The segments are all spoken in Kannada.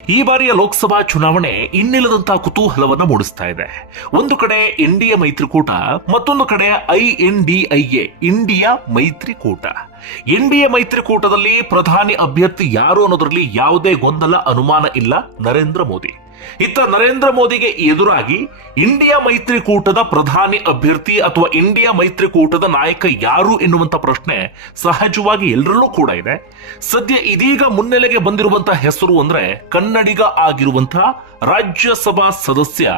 ಈ ಬಾರಿಯ ಲೋಕಸಭಾ ಚುನಾವಣೆ ಇನ್ನಿಲ್ಲದಂತಹ ಕುತೂಹಲವನ್ನು ಮೂಡಿಸ್ತಾ ಇದೆ. ಒಂದು ಕಡೆ ಎನ್ಡಿಎ ಮೈತ್ರಿಕೂಟ, ಮತ್ತೊಂದು ಕಡೆ INDIA ಇಂಡಿಯಾ ಮೈತ್ರಿಕೂಟ. ಎನ್ಡಿಎ ಮೈತ್ರಿಕೂಟದಲ್ಲಿ ಪ್ರಧಾನಿ ಅಭ್ಯರ್ಥಿ ಯಾರು ಅನ್ನೋದ್ರಲ್ಲಿ ಯಾವುದೇ ಗೊಂದಲ, ಅನುಮಾನ ಇಲ್ಲ, ನರೇಂದ್ರ ಮೋದಿ. ಇತ್ತ ನರೇಂದ್ರ ಮೋದಿಗೆ ಎದುರಾಗಿ ಇಂಡಿಯಾ ಮೈತ್ರಿಕೂಟದ ಪ್ರಧಾನಿ ಅಭ್ಯರ್ಥಿ ಅಥವಾ ಇಂಡಿಯಾ ಮೈತ್ರಿಕೂಟದ ನಾಯಕ ಯಾರು ಎನ್ನುವಂತ ಪ್ರಶ್ನೆ ಸಹಜವಾಗಿ ಎಲ್ಲರಲ್ಲೂ ಕೂಡ ಇದೆ. ಸದ್ಯ ಇದೀಗ ಮುನ್ನೆಲೆಗೆ ಬಂದಿರುವಂತಹ ಹೆಸರು ಅಂದ್ರೆ ಕನ್ನಡಿಗ ಆಗಿರುವಂತಹ ರಾಜ್ಯಸಭಾ ಸದಸ್ಯ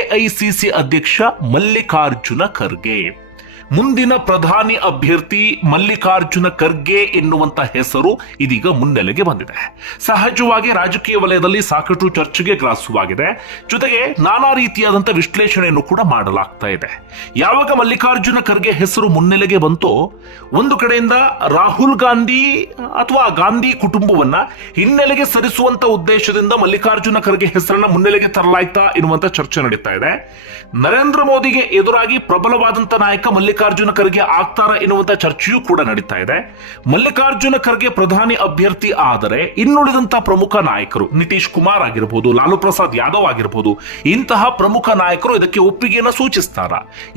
AICC ಅಧ್ಯಕ್ಷ ಮಲ್ಲಿಕಾರ್ಜುನ ಖರ್ಗೆ. ಮುಂದಿನ ಪ್ರಧಾನಿ ಅಭ್ಯರ್ಥಿ ಮಲ್ಲಿಕಾರ್ಜುನ ಖರ್ಗೆ ಎನ್ನುವಂತ ಹೆಸರು ಇದೀಗ ಮುನ್ನೆಲೆಗೆ ಬಂದಿದೆ. ಸಹಜವಾಗಿ ರಾಜಕೀಯ ವಲಯದಲ್ಲಿ ಸಾಕಷ್ಟು ಚರ್ಚೆಗೆ ಗ್ರಾಸವಾಗಿದೆ. ಜೊತೆಗೆ ನಾನಾ ರೀತಿಯಾದಂತಹ ವಿಶ್ಲೇಷಣೆಯನ್ನು ಕೂಡ ಮಾಡಲಾಗ್ತಾ ಇದೆ. ಯಾವಾಗ ಮಲ್ಲಿಕಾರ್ಜುನ ಖರ್ಗೆ ಹೆಸರು ಮುನ್ನೆಲೆಗೆ ಬಂತೋ, ಒಂದು ಕಡೆಯಿಂದ ರಾಹುಲ್ ಗಾಂಧಿ ಅಥವಾ ಗಾಂಧಿ ಕುಟುಂಬವನ್ನ ಹಿನ್ನೆಲೆಗೆ ಸರಿಸುವಂತ ಉದ್ದೇಶದಿಂದ ಮಲ್ಲಿಕಾರ್ಜುನ ಖರ್ಗೆ ಹೆಸರನ್ನ ಮುನ್ನೆಲೆಗೆ ತರಲಾಯ್ತಾ ಎನ್ನುವಂತ ಚರ್ಚೆ ನಡೀತಾ ಇದೆ. ನರೇಂದ್ರ ಮೋದಿಗೆ ಎದುರಾಗಿ ಪ್ರಬಲವಾದಂತ ನಾಯಕ ಮಲ್ಲಿಕಾರ್ಜುನ ಖರ್ಗೆ ಆಗ್ತಾರ ಎನ್ನುವಂತ ಚರ್ಚೆಯೂ ಕೂಡ ನಡೀತಾ ಇದೆ. ಮಲ್ಲಿಕಾರ್ಜುನ ಖರ್ಗೆ ಪ್ರಧಾನಿ ಅಭ್ಯರ್ಥಿ ಆದರೆ ಇನ್ನುಳಿದಂತ ಪ್ರಮುಖ ನಾಯಕರು ನಿತೀಶ್ ಕುಮಾರ್ ಆಗಿರಬಹುದು, ಲಾಲು ಪ್ರಸಾದ್ ಯಾದವ್ ಆಗಿರಬಹುದು, ಇಂತಹ ಪ್ರಮುಖ ನಾಯಕರು ಇದಕ್ಕೆ ಒಪ್ಪಿಗೆಯನ್ನು ಸೂಚಿಸ್ತಾರ.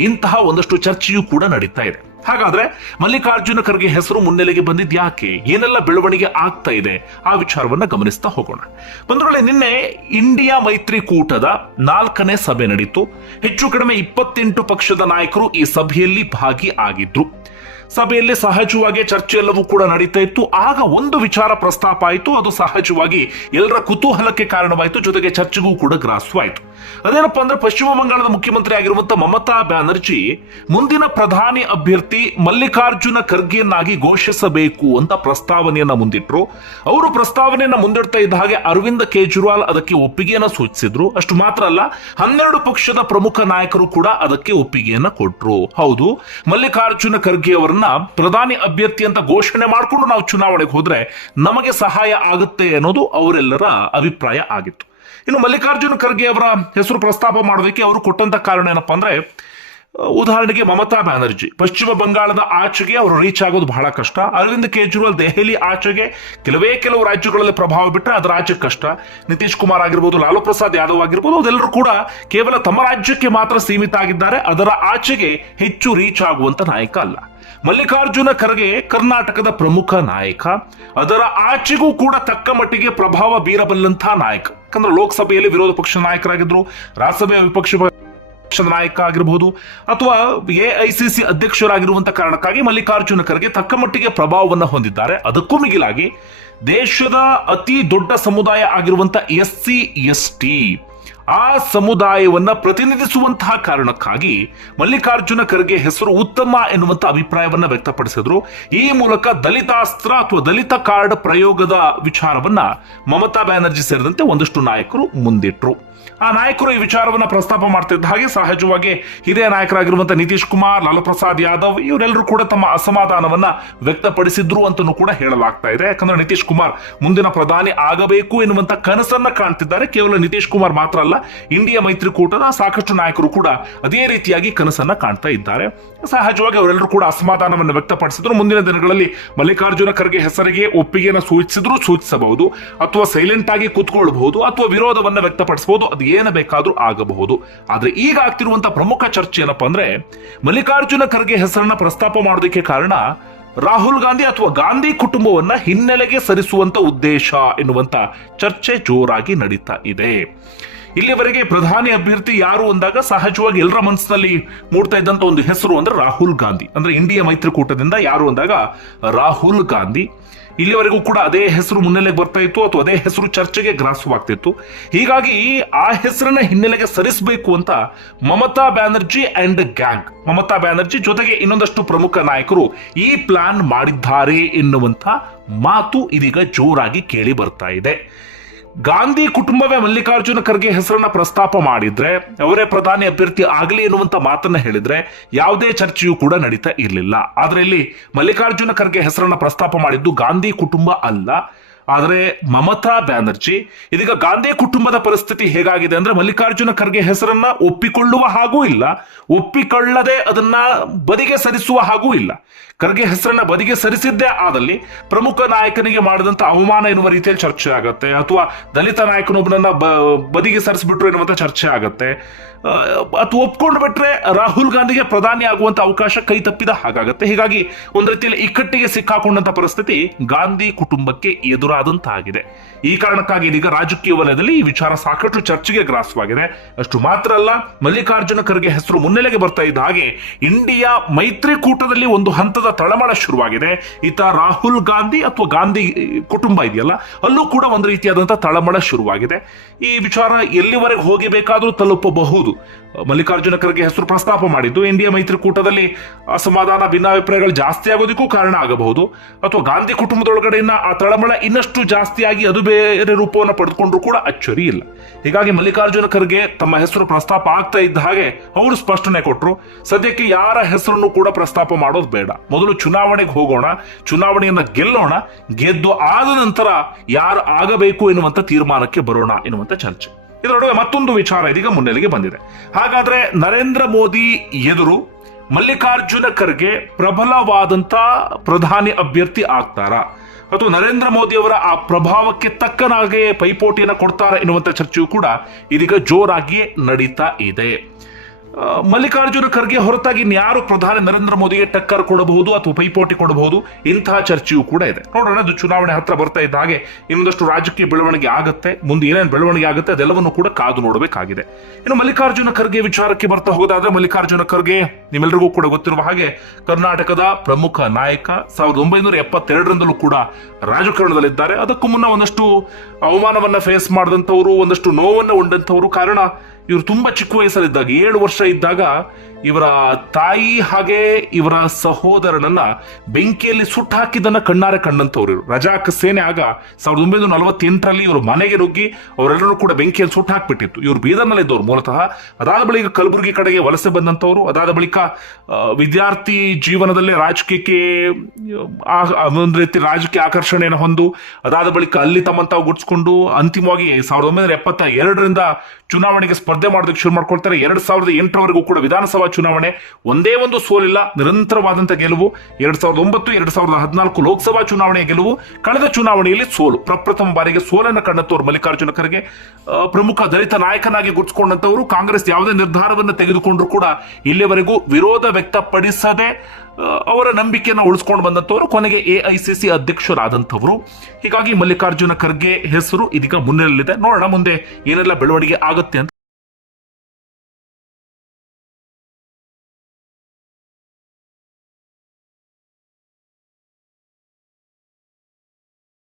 ಇಂತಹ ಒಂದಷ್ಟು ಚರ್ಚೆಯೂ ಕೂಡ ನಡೀತಾ ಇದೆ. ಹಾಗಾದ್ರೆ ಮಲ್ಲಿಕಾರ್ಜುನ ಖರ್ಗೆ ಹೆಸರು ಮುನ್ನೆಲೆಗೆ ಬಂದಿದ್ ಯಾಕೆ, ಏನೆಲ್ಲ ಬೆಳವಣಿಗೆ ಆಗ್ತಾ ಇದೆ, ಆ ವಿಚಾರವನ್ನ ಗಮನಿಸ್ತಾ ಹೋಗೋಣ. ಬಂಧುಗಳೇ, ನಿನ್ನೆ ಇಂಡಿಯಾ ಮೈತ್ರಿಕೂಟದ 4ನೇ ಸಭೆ ನಡೀತು. ಹೆಚ್ಚು ಕಡಿಮೆ 28 ಪಕ್ಷದ ನಾಯಕರು ಈ ಸಭೆಯಲ್ಲಿ ಭಾಗಿಯಾಗಿದ್ರು. ಸಭೆಯಲ್ಲಿ ಸಹಜವಾಗಿ ಚರ್ಚೆ ಎಲ್ಲವೂ ಕೂಡ ನಡೀತಾ ಇತ್ತು. ಆಗ ಒಂದು ವಿಚಾರ ಪ್ರಸ್ತಾಪ ಆಯಿತು. ಅದು ಸಹಜವಾಗಿ ಎಲ್ಲರ ಕುತೂಹಲಕ್ಕೆ ಕಾರಣವಾಯಿತು, ಜೊತೆಗೆ ಚರ್ಚೆಗೂ ಕೂಡ ಗ್ರಾಸವಾಯಿತು. ಅದೇನಪ್ಪಾ ಅಂದ್ರೆ, ಪಶ್ಚಿಮ ಬಂಗಾಳದ ಮುಖ್ಯಮಂತ್ರಿ ಆಗಿರುವಂತಹ ಮಮತಾ ಬ್ಯಾನರ್ಜಿ ಮುಂದಿನ ಪ್ರಧಾನಿ ಅಭ್ಯರ್ಥಿ ಮಲ್ಲಿಕಾರ್ಜುನ ಖರ್ಗೆಯನ್ನಾಗಿ ಘೋಷಿಸಬೇಕು ಅಂತ ಪ್ರಸ್ತಾವನೆಯನ್ನ ಮುಂದಿಟ್ರು. ಅವರು ಪ್ರಸ್ತಾವನೆಯನ್ನ ಮುಂದಿಡ್ತಾ ಇದ್ದ ಹಾಗೆ ಅರವಿಂದ್ ಕೇಜ್ರಿವಾಲ್ ಅದಕ್ಕೆ ಒಪ್ಪಿಗೆಯನ್ನ ಸೂಚಿಸಿದ್ರು. ಅಷ್ಟು ಮಾತ್ರ ಅಲ್ಲ, 12 ಪಕ್ಷದ ಪ್ರಮುಖ ನಾಯಕರು ಕೂಡ ಅದಕ್ಕೆ ಒಪ್ಪಿಗೆಯನ್ನ ಕೊಟ್ರು. ಹೌದು, ಮಲ್ಲಿಕಾರ್ಜುನ ಖರ್ಗೆ ಅವರನ್ನ ಪ್ರಧಾನಿ ಅಭ್ಯರ್ಥಿ ಅಂತ ಘೋಷಣೆ ಮಾಡಿಕೊಂಡು ನಾವು ಚುನಾವಣೆಗೆ ಹೋದ್ರೆ ನಮಗೆ ಸಹಾಯ ಆಗುತ್ತೆ ಅನ್ನೋದು ಅವರೆಲ್ಲರ ಅಭಿಪ್ರಾಯ ಆಗಿತ್ತು. ಇನ್ನು ಮಲ್ಲಿಕಾರ್ಜುನ ಖರ್ಗೆ ಅವರ ಹೆಸರು ಪ್ರಸ್ತಾಪ ಮಾಡೋದಕ್ಕೆ ಅವರು ಕೊಟ್ಟಂತ ಕಾರಣ ಏನಪ್ಪಾ ಅಂದ್ರೆ, ಉದಾಹರಣೆಗೆ ಮಮತಾ ಬ್ಯಾನರ್ಜಿ ಪಶ್ಚಿಮ ಬಂಗಾಳದ ಆಚೆಗೆ ಅವರು ರೀಚ್ ಆಗೋದು ಬಹಳ ಕಷ್ಟ. ಅರವಿಂದ್ ಕೇಜ್ರಿವಾಲ್ ದೆಹಲಿ ಆಚೆಗೆ ಕೆಲವು ರಾಜ್ಯಗಳಲ್ಲಿ ಪ್ರಭಾವ ಬಿಟ್ಟರೆ ಅದರ ಆಚೆ ಕಷ್ಟ. ನಿತೀಶ್ ಕುಮಾರ್ ಆಗಿರ್ಬೋದು, ಲಾಲು ಪ್ರಸಾದ್ ಯಾದವ್ ಆಗಿರ್ಬೋದು, ಅದೆಲ್ಲರೂ ಕೂಡ ಕೇವಲ ತಮ್ಮ ರಾಜ್ಯಕ್ಕೆ ಮಾತ್ರ ಸೀಮಿತ ಆಗಿದ್ದಾರೆ. ಅದರ ಆಚೆಗೆ ಹೆಚ್ಚು ರೀಚ್ ಆಗುವಂತ ನಾಯಕ ಅಲ್ಲ. ಮಲ್ಲಿಕಾರ್ಜುನ ಖರ್ಗೆ ಕರ್ನಾಟಕದ ಪ್ರಮುಖ ನಾಯಕ, ಅದರ ಆಚೆಗೂ ಕೂಡ ತಕ್ಕ ಮಟ್ಟಿಗೆ ಪ್ರಭಾವ ಬೀರಬಲ್ಲಂತಹ ನಾಯಕ. ಯಾಕಂದ್ರೆ ಲೋಕಸಭೆಯಲ್ಲಿ ವಿರೋಧ ಪಕ್ಷ ನಾಯಕರಾಗಿದ್ರು, ರಾಜ್ಯಸಭೆಯ ವಿಪಕ್ಷ ಪಕ್ಷದ ನಾಯಕ ಆಗಿರಬಹುದು, ಅಥವಾ AICC ಅಧ್ಯಕ್ಷರಾಗಿರುವಂತಹ ಕಾರಣಕ್ಕಾಗಿ ಮಲ್ಲಿಕಾರ್ಜುನ ಖರ್ಗೆ ತಕ್ಕ ಮಟ್ಟಿಗೆ ಪ್ರಭಾವವನ್ನು ಹೊಂದಿದ್ದಾರೆ. ಅದಕ್ಕೂ ಮಿಗಿಲಾಗಿ ದೇಶದ ಅತಿ ದೊಡ್ಡ ಸಮುದಾಯ ಆಗಿರುವಂತಹ SC ST ಆ ಸಮುದಾಯವನ್ನ ಪ್ರತಿನಿಧಿಸುವಂತಹ ಕಾರಣಕ್ಕಾಗಿ ಮಲ್ಲಿಕಾರ್ಜುನ ಖರ್ಗೆ ಹೆಸರು ಉತ್ತಮ ಎನ್ನುವಂತ ಅಭಿಪ್ರಾಯವನ್ನ ವ್ಯಕ್ತಪಡಿಸಿದ್ರು. ಈ ಮೂಲಕ ದಲಿತಾಸ್ತ್ರ ಅಥವಾ ದಲಿತ ಕಾರ್ಡ್ ಪ್ರಯೋಗದ ವಿಚಾರವನ್ನ ಮಮತಾ ಬ್ಯಾನರ್ಜಿ ಸೇರಿದಂತೆ ಒಂದಷ್ಟು ನಾಯಕರು ಮುಂದಿಟ್ರು. ಆ ನಾಯಕರು ಈ ವಿಚಾರವನ್ನ ಪ್ರಸ್ತಾಪ ಮಾಡ್ತಿದ್ದ ಹಾಗೆ ಸಹಜವಾಗಿ ಹಿರಿಯ ನಾಯಕರಾಗಿರುವಂತಹ ನಿತೀಶ್ ಕುಮಾರ್, ಲಾಲು ಪ್ರಸಾದ್ ಯಾದವ್ ಇವರೆಲ್ಲರೂ ಕೂಡ ತಮ್ಮ ಅಸಮಾಧಾನವನ್ನ ವ್ಯಕ್ತಪಡಿಸಿದ್ರು ಅಂತಲೂ ಕೂಡ ಹೇಳಲಾಗ್ತಾ ಇದೆ. ಯಾಕಂದ್ರೆ ನಿತೀಶ್ ಕುಮಾರ್ ಮುಂದಿನ ಪ್ರಧಾನಿ ಆಗಬೇಕು ಎನ್ನುವಂತ ಕನಸನ್ನ ಕಾಣ್ತಿದ್ದಾರೆ. ಕೇವಲ ನಿತೀಶ್ ಕುಮಾರ್ ಮಾತ್ರ ಅಲ್ಲ, ಇಂಡಿಯಾ ಮೈತ್ರಿಕೂಟದ ಸಾಕಷ್ಟು ನಾಯಕರು ಕೂಡ ಅದೇ ರೀತಿಯಾಗಿ ಕನಸನ್ನ ಕಾಣ್ತಾ ಇದ್ದಾರೆ. ಸಹಜವಾಗಿ ಅವರೆಲ್ಲರೂ ಕೂಡ ಅಸಮಾಧಾನವನ್ನು ವ್ಯಕ್ತಪಡಿಸಿದ್ರು. ಮುಂದಿನ ದಿನಗಳಲ್ಲಿ ಮಲ್ಲಿಕಾರ್ಜುನ ಖರ್ಗೆ ಹೆಸರಿಗೆ ಒಪ್ಪಿಗೆಯನ್ನು ಸೂಚಿಸಬಹುದು, ಅಥವಾ ಸೈಲೆಂಟ್ ಆಗಿ ಕೂತ್ಕೊಳ್ಬಹುದು, ಅಥವಾ ವಿರೋಧವನ್ನ ವ್ಯಕ್ತಪಡಿಸಬಹುದು. ಅದು ಏನು ಬೇಕಾದ್ರೂ ಆಗಬಹುದು. ಆದ್ರೆ ಈಗ ಆಗ್ತಿರುವಂತಹ ಪ್ರಮುಖ ಚರ್ಚೆ ಏನಪ್ಪಾ ಅಂದ್ರೆ, ಮಲ್ಲಿಕಾರ್ಜುನ ಖರ್ಗೆ ಹೆಸರನ್ನ ಪ್ರಸ್ತಾಪ ಮಾಡೋದಕ್ಕೆ ಕಾರಣ ರಾಹುಲ್ ಗಾಂಧಿ ಅಥವಾ ಗಾಂಧಿ ಕುಟುಂಬವನ್ನ ಹಿನ್ನೆಲೆಗೆ ಸರಿಸುವಂತ ಉದ್ದೇಶ ಎನ್ನುವಂತ ಚರ್ಚೆ ಜೋರಾಗಿ ನಡೀತಾ ಇದೆ. ಇಲ್ಲಿವರೆಗೆ ಪ್ರಧಾನಿ ಅಭ್ಯರ್ಥಿ ಯಾರು ಅಂದಾಗ ಸಹಜವಾಗಿ ಎಲ್ಲರ ಮನಸ್ಸಿನಲ್ಲಿ ಮೂಡ್ತಾ ಇದ್ದಂತ ಒಂದು ಹೆಸರು ಅಂದ್ರೆ ರಾಹುಲ್ ಗಾಂಧಿ. ಅಂದ್ರೆ ಇಂಡಿಯಾ ಮೈತ್ರಿಕೂಟದಿಂದ ಯಾರು ಅಂದಾಗ ರಾಹುಲ್ ಗಾಂಧಿ. ಇಲ್ಲಿವರೆಗೂ ಕೂಡ ಅದೇ ಹೆಸರು ಮುನ್ನೆಲೆಗೆ ಬರ್ತಾ ಇತ್ತು, ಅಥವಾ ಅದೇ ಹೆಸರು ಚರ್ಚೆಗೆ ಗ್ರಾಸವಾಗ್ತಿತ್ತು. ಹೀಗಾಗಿ ಆ ಹೆಸರನ್ನ ಹಿನ್ನೆಲೆಗೆ ಸರಿಸಬೇಕು ಅಂತ ಮಮತಾ ಬ್ಯಾನರ್ಜಿ ಅಂಡ್ ಗ್ಯಾಂಗ್, ಮಮತಾ ಬ್ಯಾನರ್ಜಿ ಜೊತೆಗೆ ಇನ್ನೊಂದಷ್ಟು ಪ್ರಮುಖ ನಾಯಕರು ಈ ಪ್ಲಾನ್ ಮಾಡಿದ್ದಾರೆ ಎನ್ನುವಂತ ಮಾತು ಇದೀಗ ಜೋರಾಗಿ ಕೇಳಿ ಬರ್ತಾ ಇದೆ. ಗಾಂಧಿ ಕುಟುಂಬವೇ ಮಲ್ಲಿಕಾರ್ಜುನ ಖರ್ಗೆ ಹೆಸರನ್ನ ಪ್ರಸ್ತಾಪ ಮಾಡಿದ್ರೆ, ಅವರೇ ಪ್ರಧಾನಿ ಅಭ್ಯರ್ಥಿ ಆಗಲಿ ಎನ್ನುವಂತ ಮಾತನ್ನ ಹೇಳಿದ್ರೆ ಯಾವುದೇ ಚರ್ಚೆಯೂ ಕೂಡ ನಡೀತಾ ಇರಲಿಲ್ಲ. ಆದ್ರೆ ಇಲ್ಲಿ ಮಲ್ಲಿಕಾರ್ಜುನ ಖರ್ಗೆ ಹೆಸರನ್ನ ಪ್ರಸ್ತಾಪ ಮಾಡಿದ್ದು ಗಾಂಧಿ ಕುಟುಂಬ ಅಲ್ಲ, ಆದರೆ ಮಮತಾ ಬ್ಯಾನರ್ಜಿ ಇದೀಗ ಗಾಂಧಿ ಕುಟುಂಬದ ಪರಿಸ್ಥಿತಿ ಹೇಗಾಗಿದೆ ಅಂದ್ರೆ ಮಲ್ಲಿಕಾರ್ಜುನ ಖರ್ಗೆ ಹೆಸರನ್ನ ಒಪ್ಪಿಕೊಳ್ಳುವ ಹಾಗೂ ಇಲ್ಲ, ಒಪ್ಪಿಕೊಳ್ಳದೆ ಅದನ್ನ ಬದಿಗೆ ಸರಿಸುವ ಹಾಗೂ ಇಲ್ಲ. ಖರ್ಗೆ ಹೆಸರನ್ನ ಬದಿಗೆ ಸರಿಸಿದ್ದೇ ಆದಲ್ಲಿ ಪ್ರಮುಖ ನಾಯಕನಿಗೆ ಮಾಡಿದಂತ ಅವಮಾನ ಎನ್ನುವ ರೀತಿಯಲ್ಲಿ ಚರ್ಚೆ ಆಗತ್ತೆ, ಅಥವಾ ದಲಿತ ನಾಯಕನೊಬ್ಬನನ್ನ ಬದಿಗೆ ಸರಿಸ್ಬಿಟ್ರು ಎನ್ನುವಂತ ಚರ್ಚೆ ಆಗತ್ತೆ, ಅಥವಾ ಒಪ್ಕೊಂಡು ಬಿಟ್ರೆ ರಾಹುಲ್ ಗಾಂಧಿಗೆ ಪ್ರಧಾನಿ ಆಗುವಂತ ಅವಕಾಶ ಕೈ ತಪ್ಪಿದ ಹಾಗಾಗತ್ತೆ. ಹೀಗಾಗಿ ಒಂದು ರೀತಿಯಲ್ಲಿ ಇಕ್ಕಟ್ಟಿಗೆ ಸಿಕ್ಕಾಕೊಂಡಂತ ಪರಿಸ್ಥಿತಿ ಗಾಂಧಿ ಕುಟುಂಬಕ್ಕೆ ಎದುರಾದಂತಾಗಿದೆ. ಈ ಕಾರಣಕ್ಕಾಗಿ ಇದೀಗ ರಾಜಕೀಯ ವಲಯದಲ್ಲಿ ಈ ವಿಚಾರ ಸಾಕಷ್ಟು ಚರ್ಚೆಗೆ ಗ್ರಾಸವಾಗಿದೆ. ಅಷ್ಟು ಮಾತ್ರ ಅಲ್ಲ, ಮಲ್ಲಿಕಾರ್ಜುನ ಖರ್ಗೆ ಹೆಸರು ಮುನ್ನೆಲೆಗೆ ಬರ್ತಾ ಇದ್ದ ಹಾಗೆ ಇಂಡಿಯಾ ಮೈತ್ರಿಕೂಟದಲ್ಲಿ ಒಂದು ಹಂತದ ತಳಮಳ ಶುರುವಾಗಿದೆ. ಈತ ರಾಹುಲ್ ಗಾಂಧಿ ಅಥವಾ ಗಾಂಧಿ ಕುಟುಂಬ ಇದೆಯಲ್ಲ, ಅಲ್ಲೂ ಕೂಡ ಒಂದು ರೀತಿಯಾದಂತಹ ತಳಮಳ ಶುರುವಾಗಿದೆ. ಈ ವಿಚಾರ ಎಲ್ಲಿವರೆಗೆ ಹೋಗಬೇಕಾದ್ರೂ ತಲುಪಬಹುದು. ಮಲ್ಲಿಕಾರ್ಜುನ ಖರ್ಗೆ ಹೆಸರು ಪ್ರಸ್ತಾಪ ಮಾಡಿದ್ದು ಇಂಡಿಯಾ ಮೈತ್ರಿಕೂಟದಲ್ಲಿ ಅಸಮಾಧಾನ, ಭಿನ್ನಾಭಿಪ್ರಾಯಗಳು ಜಾಸ್ತಿ ಆಗೋದಕ್ಕೂ ಕಾರಣ ಆಗಬಹುದು, ಅಥವಾ ಗಾಂಧಿ ಕುಟುಂಬದೊಳಗಡೆಯಿಂದ ಆ ತಳಮಳ ಇನ್ನಷ್ಟು ಜಾಸ್ತಿಯಾಗಿ ಅದು ಬೇರೆ ರೂಪವನ್ನು ಪಡೆದುಕೊಂಡ್ರು ಕೂಡ ಅಚ್ಚರಿ ಇಲ್ಲ. ಹೀಗಾಗಿ ಮಲ್ಲಿಕಾರ್ಜುನ ಖರ್ಗೆ ತಮ್ಮ ಹೆಸರು ಪ್ರಸ್ತಾಪ ಆಗ್ತಾ ಇದ್ದ ಹಾಗೆ ಅವರು ಸ್ಪಷ್ಟನೆ ಕೊಟ್ಟರು, ಸದ್ಯಕ್ಕೆ ಯಾರ ಹೆಸರನ್ನು ಕೂಡ ಪ್ರಸ್ತಾಪ ಮಾಡೋದು ಬೇಡ, ಮೊದಲು ಚುನಾವಣೆಗೆ ಹೋಗೋಣ, ಚುನಾವಣೆಯನ್ನ ಗೆಲ್ಲೋಣ, ಗೆದ್ದು ಆದ ನಂತರ ಯಾರು ಆಗಬೇಕು ಎನ್ನುವಂತ ತೀರ್ಮಾನಕ್ಕೆ ಬರೋಣ ಎನ್ನುವಂತ ಚರ್ಚೆ. ಇದರೊಳಗೆ ಮತ್ತೊಂದು ವಿಚಾರ ಇದೀಗ ಮುನ್ನೆಲೆಗೆ ಬಂದಿದೆ. ಹಾಗಾದ್ರೆ ನರೇಂದ್ರ ಮೋದಿ ಎದುರು ಮಲ್ಲಿಕಾರ್ಜುನ ಖರ್ಗೆ ಪ್ರಬಲವಾದಂತ ಪ್ರಧಾನಿ ಅಭ್ಯರ್ಥಿ ಆಗ್ತಾರಾ, ಅಥವಾ ನರೇಂದ್ರ ಮೋದಿ ಅವರ ಆ ಪ್ರಭಾವಕ್ಕೆ ತಕ್ಕನಾಗೆ ಪೈಪೋಟಿಯನ್ನು ಕೊಡ್ತಾರಾ ಎನ್ನುವಂತ ಚರ್ಚೆಯು ಕೂಡ ಇದೀಗ ಜೋರಾಗಿ ನಡೀತಾ ಇದೆ. ಮಲ್ಲಿಕಾರ್ಜುನ ಖರ್ಗೆ ಹೊರತಾಗಿ ಇನ್ಯಾರು ಪ್ರಧಾನಿ ನರೇಂದ್ರ ಮೋದಿಗೆ ಟಕ್ಕರ್ ಕೊಡಬಹುದು ಅಥವಾ ಪೈಪೋಟಿ ಕೊಡಬಹುದು, ಇಂತಹ ಚರ್ಚೆಯೂ ಕೂಡ ಇದೆ. ನೋಡೋಣ, ಅದು ಚುನಾವಣೆ ಹತ್ರ ಬರ್ತಾ ಇದ್ದ ಹಾಗೆ ಇನ್ನೊಂದಷ್ಟು ರಾಜಕೀಯ ಬೆಳವಣಿಗೆ ಆಗುತ್ತೆ, ಮುಂದೆ ಏನೇನು ಬೆಳವಣಿಗೆ ಆಗುತ್ತೆ ಅದೆಲ್ಲವನ್ನು ಕೂಡ ಕಾದು ನೋಡಬೇಕಾಗಿದೆ. ಇನ್ನು ಮಲ್ಲಿಕಾರ್ಜುನ ಖರ್ಗೆ ವಿಚಾರಕ್ಕೆ ಬರ್ತಾ ಹೋಗೋದಾದ್ರೆ, ಮಲ್ಲಿಕಾರ್ಜುನ ಖರ್ಗೆ ನಿಮ್ಮೆಲ್ಲರಿಗೂ ಕೂಡ ಗೊತ್ತಿರುವ ಹಾಗೆ ಕರ್ನಾಟಕದ ಪ್ರಮುಖ ನಾಯಕ. 1972ರಿಂದಲೂ ಕೂಡ ರಾಜಕಾರಣದಲ್ಲಿದ್ದಾರೆ. ಅದಕ್ಕೂ ಮುನ್ನ ಒಂದಷ್ಟು ಅವಮಾನವನ್ನ ಫೇಸ್ ಮಾಡಿದಂಥವ್ರು, ಒಂದಷ್ಟು ನೋವನ್ನು ಉಂಡಂಥವ್ರು. ಕಾರಣ, ಇವರು ತುಂಬಾ ಚಿಕ್ಕ ವಯಸ್ಸಲ್ಲಿದ್ದಾಗ, 7 ವರ್ಷ ಇದ್ದಾಗ ಇವರ ತಾಯಿ ಹಾಗೆ ಇವರ ಸಹೋದರನನ್ನ ಬೆಂಕಿಯಲ್ಲಿ ಸುಟ್ಟು ಹಾಕಿದ್ದನ್ನ ಕಣ್ಣಾರೆ ಕಂಡಂತವ್ರು. ರಜಾಕ್ ಸೇನೆ ಆಗ 1948ರಲ್ಲಿ ಇವರು ಮನೆಗೆ ನುಗ್ಗಿ ಅವರೆಲ್ಲರೂ ಕೂಡ ಬೆಂಕಿಯಲ್ಲಿ ಸುಟ್ಟು ಹಾಕ್ಬಿಟ್ಟಿತ್ತು. ಇವರು ಬೀದರ್ನಲ್ಲಿದ್ದವರು ಮೂಲತಃ. ಅದಾದ ಬಳಿಕ ಕಲಬುರಗಿ ಕಡೆಗೆ ವಲಸೆ ಬಂದಂತವರು. ಅದಾದ ಬಳಿಕ ವಿದ್ಯಾರ್ಥಿ ಜೀವನದಲ್ಲಿ ರಾಜಕೀಯಕ್ಕೆ ಒಂದು ರೀತಿ ರಾಜಕೀಯ ಆಕರ್ಷಣೆಯನ್ನು ಹೊಂದು, ಅದಾದ ಬಳಿಕ ಅಲ್ಲಿ ತಮ್ಮಂತಾವು ಗುಡ್ಸ್ಕೊಂಡು ಅಂತಿಮವಾಗಿ 1972ರಿಂದ ಚುನಾವಣೆಗೆ ಸ್ಪರ್ಧೆ ಮಾಡೋದಕ್ಕೆ ಶುರು ಮಾಡ್ಕೊಳ್ತಾರೆ. 2008ರವರೆಗೂ ಕೂಡ ವಿಧಾನಸಭಾ ಚುನಾವಣೆ ಒಂದೇ ಒಂದು ಸೋಲಿಲ್ಲ, ನಿರಂತರವಾದಂತಹ ಗೆಲುವು. 2009, 2014 ಲೋಕಸಭಾ ಚುನಾವಣೆಯ ಗೆಲುವು, ಕಳೆದ ಚುನಾವಣೆಯಲ್ಲಿ ಸೋಲು. ಪ್ರಪ್ರಥಮ ಬಾರಿಗೆ ಸೋಲನ್ನು ಕಂಡಂತವರು ಮಲ್ಲಿಕಾರ್ಜುನ ಖರ್ಗೆ. ಪ್ರಮುಖ ದಲಿತ ನಾಯಕನಾಗಿ ಗುರುತಿಸಿಕೊಂಡಂತವರು. ಕಾಂಗ್ರೆಸ್ ಯಾವುದೇ ನಿರ್ಧಾರವನ್ನು ತೆಗೆದುಕೊಂಡ್ರು ಕೂಡ ಇಲ್ಲಿವರೆಗೂ ವಿರೋಧ ವ್ಯಕ್ತಪಡಿಸದೆ ಅವರ ನಂಬಿಕೆಯನ್ನು ಉಳಿಸ್ಕೊಂಡು ಬಂದಂತವರು, ಕೊನೆಗೆ AICC ಅಧ್ಯಕ್ಷರಾದಂಥವರು. ಹೀಗಾಗಿ ಮಲ್ಲಿಕಾರ್ಜುನ ಖರ್ಗೆ ಹೆಸರು ಇದೀಗ ಮುನ್ನೆಲೆಯಲ್ಲಿದೆ. ನೋಡೋಣ ಮುಂದೆ ಏನೆಲ್ಲ ಬೆಳವಣಿಗೆ ಆಗುತ್ತೆ ಅಂತ.